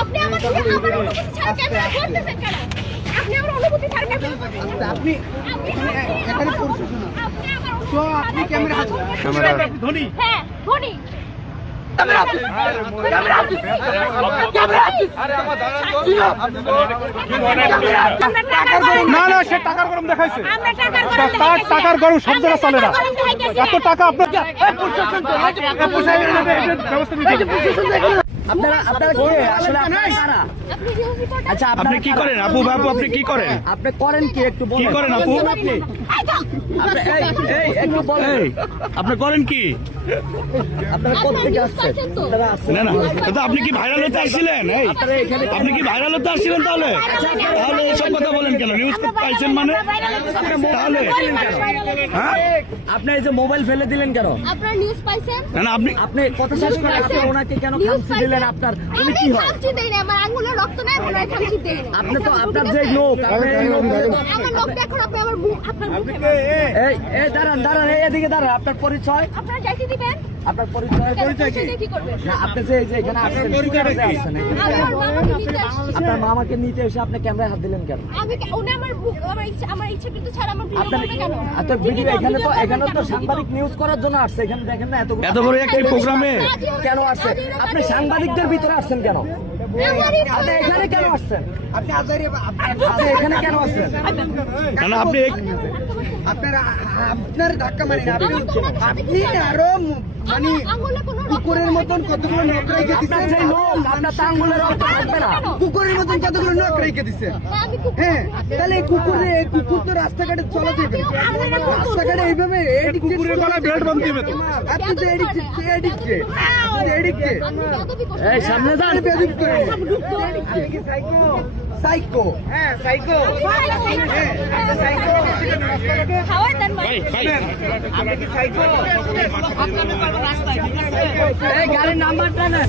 আপনি আমার অনুমতি ছাড়া ক্যামেরা করতেছেন কেন? আপনি আমার অনুমতি ছাড়া ক্যামেরা করতেছেন। আপনি এখানে করছেন না। তো আপনি ক্যামেরা ধনী হ্যাঁ, ধনী। না না সে টাকার গরম দেখাইছে আমরা টাকার গরম সব জায়গায় চলে না এত টাকা আপনার আচ্ছা আপনি কি করেন আপু বাবু আপনি কি করেন আপনি করেন কি একটু কি করেন আপু একটু বলেন আপনি করেন কি আপনারা কোথেকে আসছেন? আপনারা আসছেন না না তো আপনি কি ভাইরাল হতে আসছিলেন এই আপনি কি ভাইরাল হতে আসছিলেন তাহলে তাহলে এসব কথা বলেন কেন নিউজ পাইছেন মানে তাহলে হ্যাঁ আপনি এই যে মোবাইল ফেলে দিলেন কেন? আপনারা নিউজ পাইছেন? না না আপনি আপনি কথা শেষ করে আপনি ওনাকে কেন খামচি দিলেন? আপনার উনি কি হয়? খামচি দেই না, আমার আঙ্গুলের রক্ত নাই, মনে খামচি দেই না। আপনি তো আপনার যে লোক আপনি এই লোক আমার লোক দেখুন, আপনি আমার আপনার মুখে এই দাঁড়ান এদিকে দাঁড়ান আপনার পরিচয় আপনারা যাইতে দিবেন? আপনার পরিচয় কি করবেন? না আপনি যে এই যে এখানে আসছেন কি কাজে আসছেন? আমার মামাকে নিতে আসছি। আপনার মামাকে নিতে এসে আপনি ক্যামেরায় হাত দিলেন কেন? আমি উনি আমার ইচ্ছা কিন্তু ছাড়া আমার ভিডিও আপনার করবে কেন? এত ভিডিও এখানে তো সাংবাদিক নিউজ করার জন্য আসছে। এখানে দেখেন না এত বড় একটি প্রোগ্রামে কেন আসছে? আপনি সাংবাদিকদের ভিতরে আসছেন কেন? আপনি এখানে কেন আসছেন? আপনি আপনি এখানে কেন আসছেন? না না আপনি আপনার ধাক্কা মারেন আপনি আরো মানে কুকুরের মতন কতগুলো নখ রেখে আপনার যে দিচ্ছেন লোক আপনার তো আঙ্গুলের রক্ত থাকবে না। কুকুরের মতন কতগুলো নখ রেখে দিচ্ছেন হ্যাঁ তাহলে কুকুর তো রাস্তাঘাটে চলা যাবে রাস্তাঘাটে এইভাবে কুকুরের গলায় ব্লেড বাঁধতে হবে তো আপনি তো এডিক্টে এই সামনে যান। সাইকো হ্যাঁ সাইকো খাওয়ার দেন ভাই। আপনি কি সাইকো এই গাড়ির নাম্বারটা না